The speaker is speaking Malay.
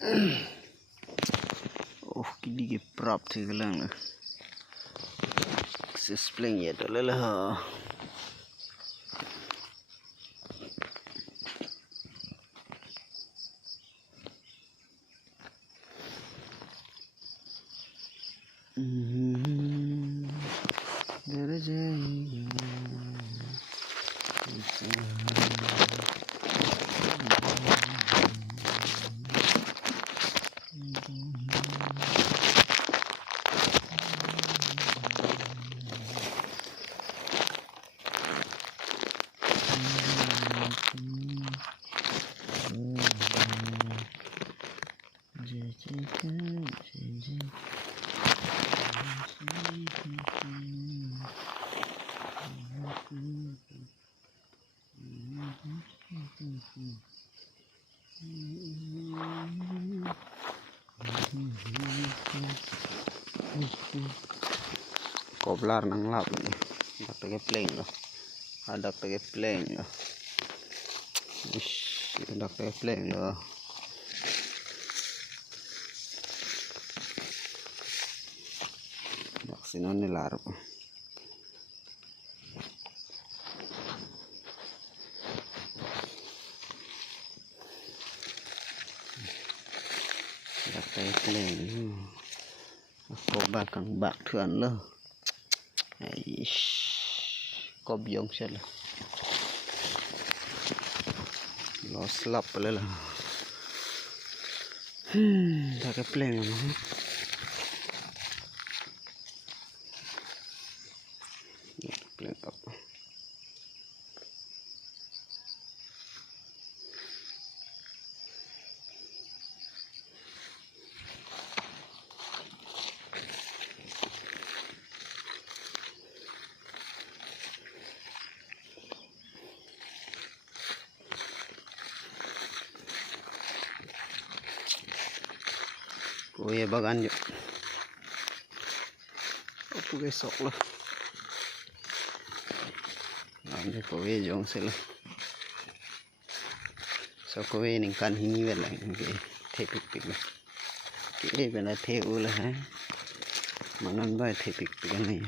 Oh, gini ke prop tu kelang lah. Sespling ya tu lah. Koblar nang lap ni. Dak pakai pleng lah. Ada pakai pleng lah. Ish, dak pakai pleng lah. Dak sino ni larap. Dak pakai pleng. Koblar kang bak thuan lah. Aish, ko biong siya lah. Lost lap pala lah. Tak ke pleng naman. Pleng up. Kuya bagan yuk. Apa besok lah. Nanti kuya jong sila. So kuya ning kan hingi bela. Te pik lah. Kuya bela te ula hai. Manan ba te pik ni.